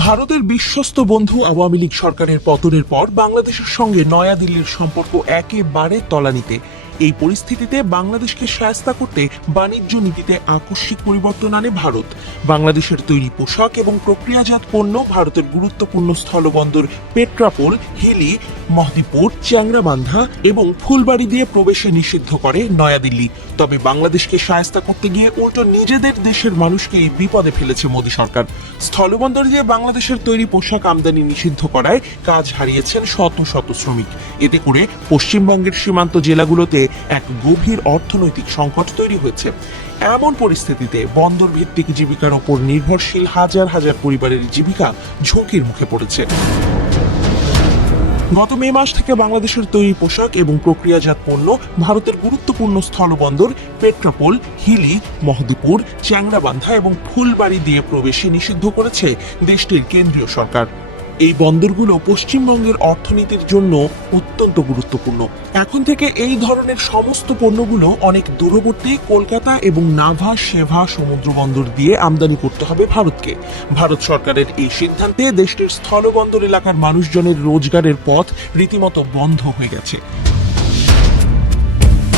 ভারতের বিশ্বস্ত বন্ধু আওয়ামী লীগ সরকারের পতনের পর বাংলাদেশের সঙ্গে নয়াদিল্লির সম্পর্ক একেবারে তলানিতে। এই পরিস্থিতিতে বাংলাদেশকে শায়েস্তা করতে বাণিজ্য নীতিতে আকস্মিক পরিবর্তন আনে ভারত। বাংলাদেশের তৈরি পোশাক এবং প্রক্রিয়াজাত পণ্য ভারতের গুরুত্বপূর্ণ স্থলবন্দর পেট্রাপোল, হিলি, মহদীপুর, চ্যাংরাবান্ধা এবং ফুলবাড়ি দিয়ে প্রবেশে নিষিদ্ধ করে নয়াদিল্লি। তবে বাংলাদেশকে শায়েস্তা করতে গিয়ে উল্টো নিজেদের দেশের মানুষকে বিপদে ফেলেছে মোদী সরকার। স্থলবন্দর দিয়ে বাংলাদেশের তৈরি পোশাক আমদানি নিষিদ্ধ করায় কাজ হারিয়েছেন শত শত শ্রমিক। এতে করে পশ্চিমবঙ্গের সীমান্ত জেলাগুলোতে এক গভীর অর্থনৈতিক সংকট তৈরি হয়েছে। এমন পরিস্থিতিতে বন্দর ভিত্তিক জীবিকার ওপর নির্ভরশীল হাজার হাজার পরিবারের জীবিকা ঝুঁকির মুখে পড়েছে। গত মে মাস থেকে বাংলাদেশের তৈরি পোশাক এবং প্রক্রিয়াজাত পণ্য ভারতের গুরুত্বপূর্ণ স্থলবন্দর পেট্রাপোল, হিলি, মহদীপুর, চ্যাংরাবান্ধা এবং ফুলবাড়ি দিয়ে প্রবেশে নিষিদ্ধ করেছে দেশটির কেন্দ্রীয় সরকার। এই বন্দরগুলো পশ্চিমবঙ্গের অর্থনীতির জন্য অত্যন্ত গুরুত্বপূর্ণ। এখন থেকে এই ধরনের সমস্ত পণ্যগুলো অনেক দূরবর্তী কলকাতা এবং নাভা সেভা সমুদ্র বন্দর দিয়ে আমদানি করতে হবে ভারতকে। ভারত সরকারের এই সিদ্ধান্তে দেশটির স্থলবন্দর এলাকার মানুষজনের রোজগারের পথ রীতিমতো বন্ধ হয়ে গেছে।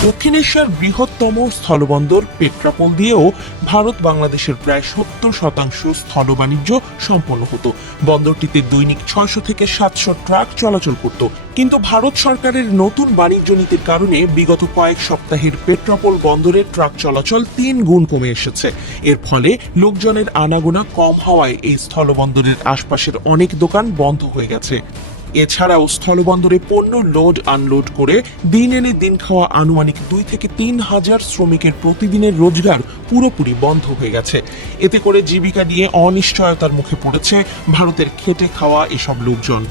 দক্ষিণ এশিয়ার বৃহত্তম স্থলবন্দর পেট্রাপোল দিয়েও ভারত বাংলাদেশের প্রায় 70% স্থল বাণিজ্য সম্পন্ন হতো। বন্দরটিতে দৈনিক 600 থেকে 700 ট্রাক চলাচল করত। কিন্তু ভারত সরকারের নতুন বাণিজ্য নীতির কারণে বিগত কয়েক সপ্তাহের পেট্রাপোল বন্দরের ট্রাক চলাচল 3 গুণ কমে এসেছে। এর ফলে লোকজনের আনাগোনা কম হওয়ায় এই স্থলবন্দরের আশপাশের অনেক দোকান বন্ধ হয়ে গেছে। এছাড়াও স্থলবন্দরে পণ্য লোড আনলোড করে দিন এনে দিন খাওয়া আনুমানিক 2 থেকে 3 হাজার শ্রমিকের প্রতিদিনের রোজগার পুরোপুরি বন্ধ হয়ে গেছে। এতে করে জীবিকা নিয়ে অনিশ্চয়তার মুখে পড়েছে ভারতের খেটে খাওয়া এসব লোকজন।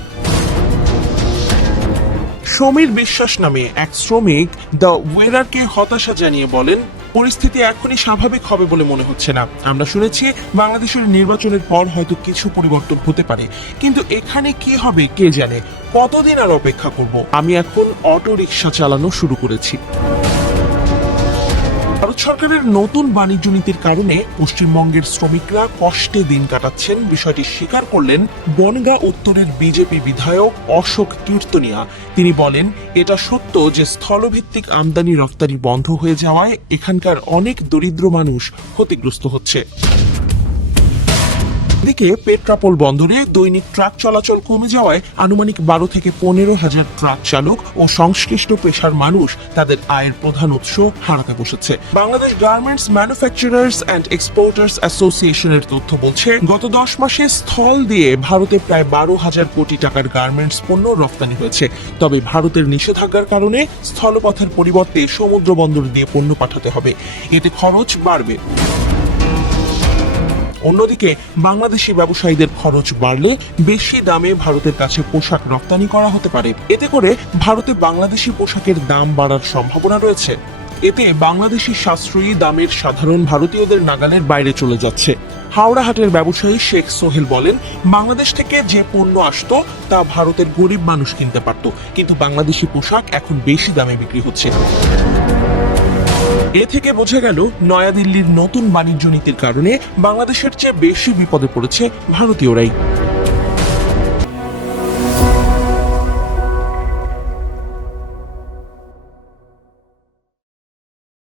সমীর বিশ্বাস নামে এক শ্রমিক দ্য ওয়েরারকে হতাশা জানিয়ে বলেন, পরিস্থিতি এখনই স্বাভাবিক হবে বলে মনে হচ্ছে না। আমরা শুনেছি বাংলাদেশের নির্বাচনের পর হয়তো কিছু পরিবর্তন হতে পারে, কিন্তু এখানে কি হবে কে জানে। কতদিন আর অপেক্ষা করব? আমি এখন অটো রিকশা চালানো শুরু করেছি। ভারত সরকারের নতুন বাণিজ্য নীতির কারণে পশ্চিমবঙ্গের শ্রমিকরা কষ্টে দিন কাটাচ্ছেন, বিষয়টি স্বীকার করলেন বনগাঁ উত্তরের বিজেপি বিধায়ক অশোক কীর্তনিয়া। তিনি বলেন, এটা সত্য যে স্থলভিত্তিক আমদানি রপ্তানি বন্ধ হয়ে যাওয়ায় এখানকার অনেক দরিদ্র মানুষ ক্ষতিগ্রস্ত হচ্ছে। এদিকে পেট্রাপোল বন্দরে দৈনিক ট্রাক চলাচল কমে যাওয়ায় আনুমানিক 12 থেকে 15 হাজার ট্রাক চালক ও সংশ্লিষ্ট পেশার মানুষ তাদের আয়ের প্রধান উৎস হারাতে বসেছে। Bangladesh garments manufacturers and exporters অ্যাসোসিয়েশনের তথ্য বলছে, গত 10 মাসে স্থল দিয়ে ভারতে প্রায় 12,000 কোটি টাকার গার্মেন্টস পণ্য রপ্তানি হয়েছে। তবে ভারতের নিষেধাজ্ঞার কারণে স্থলপথের পরিবর্তে সমুদ্র বন্দর দিয়ে পণ্য পাঠাতে হবে। এতে খরচ বাড়বে। অন্যদিকে বাংলাদেশি ব্যবসায়ীদের খরচ বাড়লে বেশি দামে ভারতের কাছে পোশাক রপ্তানি করা হতে পারে। এতে করে ভারতে বাংলাদেশি পোশাকের দাম বাড়ার সম্ভাবনা রয়েছে। এতে বাংলাদেশি সাশ্রয়ী দামের সাধারণ ভারতীয়দের নাগালের বাইরে চলে যাচ্ছে। হাওড়াহাটের ব্যবসায়ী শেখ সোহেল বলেন, বাংলাদেশ থেকে যে পণ্য আসতো তা ভারতের গরিব মানুষ কিনতে পারত, কিন্তু বাংলাদেশি পোশাক এখন বেশি দামে বিক্রি হচ্ছে। এ থেকে বোঝা গেল নয়াদিল্লির নতুন বাণিজ্য নীতির কারণে বাংলাদেশের চেয়ে বেশি বিপদে পড়েছে ভারতীয়রাই।